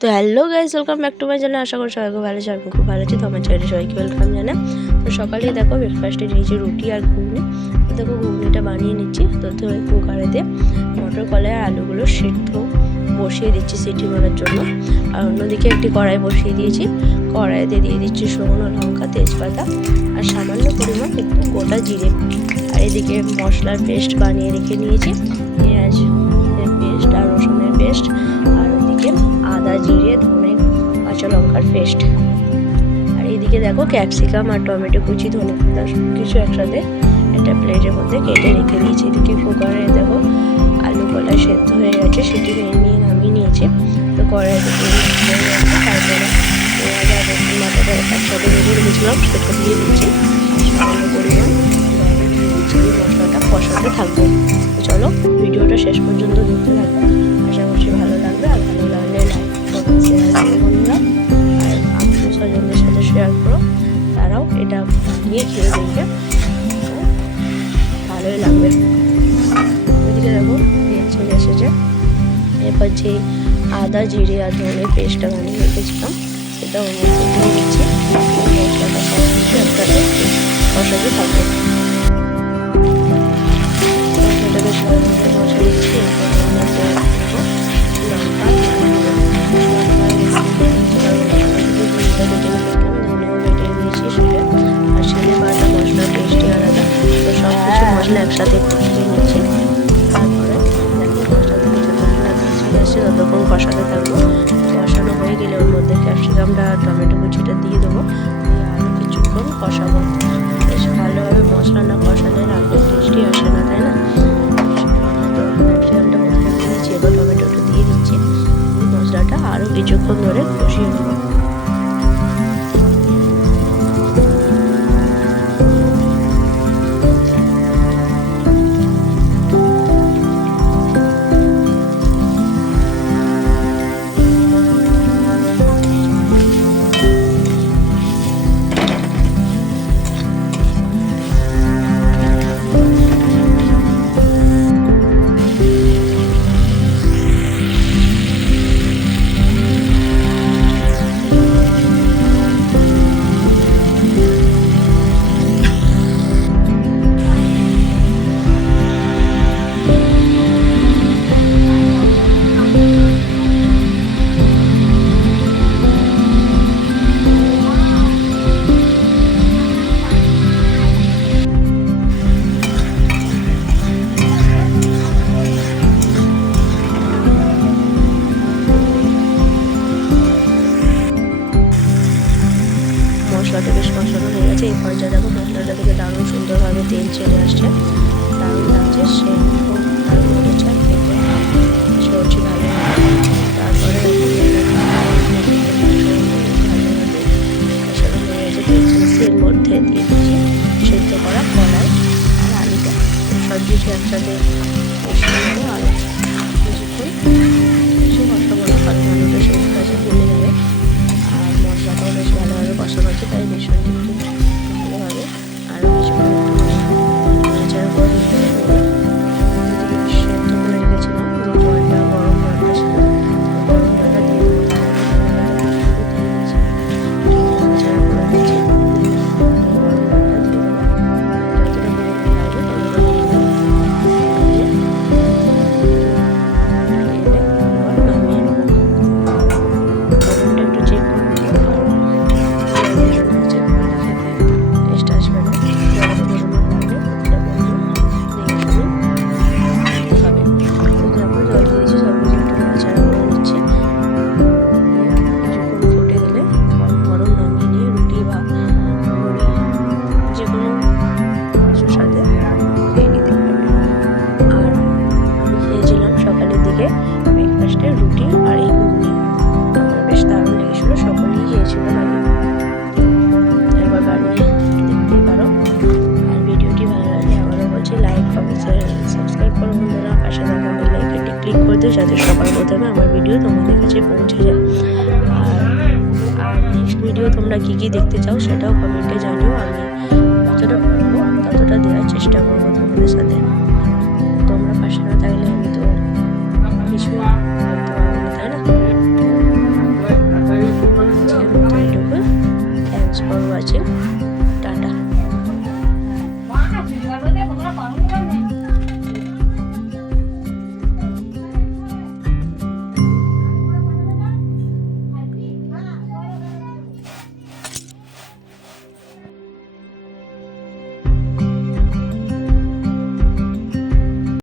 তো hello guys welcome back to my channel আশা করি সবাই খুব ভালো আছে, আমি খুব ভালো আছি। তো আমার চ্যানেলে সবাইকে ওয়েলকাম জানাই। তো সকালে দেখো ব্রেকফাস্টে নিয়েছি রুটি আর ঘুগনি। দেখো ঘুগনিটা বানিয়ে নিচ্ছি। তো ওই কুকারেতে মটর কলাই আর আলুগুলো সেদ্ধ বসিয়ে দিচ্ছি সিটি মারার জন্য। আর অন্যদিকে একটি কড়াই বসিয়ে দিয়েছি। কড়াইতে দিয়ে দিচ্ছি শুকনো লঙ্কা, তেজপাতা আর সামান্য পরিমাণ একটু গোটা জিরে। আর এদিকে মশলার পেস্ট বানিয়ে রেখে নিয়েছি। পেঁয়াজ পেস্ট আর রসুনের পেস্ট আর আদা জিরে ধনে কাঁচা লঙ্কার পেস্ট আর এইদিকে দেখো ক্যাপসিকাম আর টমেটো কুচি, ধনে পাতা কিছু একসাথে একটা প্লেটের মধ্যে কেটে রেখে দিয়েছি। এদিকে কুকারে দেখো আলু কলা সেদ্ধ হয়ে গেছে, সেটি নিয়ে নামিয়ে নিয়েছি। তো কড়াইতে গেছে তারপরে রেখেছিলাম সেটা দিয়ে দিচ্ছি পরিমাণ মশলাটা থাকব। চলো, ভিডিওটা শেষ পর্যন্ত দেখতে থাকব আশা করছি ভালো লাগবে, আর ভালো করো বন্ধুরা আর স্বজনদের সাথে শেয়ার করো। তারাও এটা নিয়ে খেয়ে দেখবে। ভালোই লাগবে। ওইদিকে দেখো, তেল চলে এসেছে। এরপর যে আদা, জিরে আর ধনে পেস্টটা বানিয়ে রেখেছিলাম সেটা ওর মধ্যে দিয়ে দিচ্ছি। কষাতে থাকবে দিচ্ছি লঙ্কা আসছে কষাতে থাকব। কষানো হয়ে গেলে ওর মধ্যে ক্যাপসিকামটা টমেটো কুচিটা দিয়ে দেবো। দিয়ে আরও কিছুক্ষণ কষাবো। বেশ ভালোভাবে মশলাটা বেশ কষানো হয়ে গেছে। এই পর্যায়ে দেখো মশলাটা থেকে দারুণ সুন্দরভাবে তেল চলে আসছে। দারুণ লাগছে, সে এর মধ্যে দিয়ে সেদ্ধ করা আর কিছু একসাথে কিছুক্ষণ কিছু মশলা যাবে আর মশলাটাও বেশ ভালোভাবে কষানো হচ্ছে যাতে সবার প্রথমে আমার ভিডিও তোমাদের কাছে পৌঁছে যায়। আর আর নেক্সট ভিডিও তোমরা কী কী দেখতে চাও সেটাও কমেন্টে জানিও, আমি যতটা পারব ততটা দেওয়ার চেষ্টা করব তোমাদের সাথে।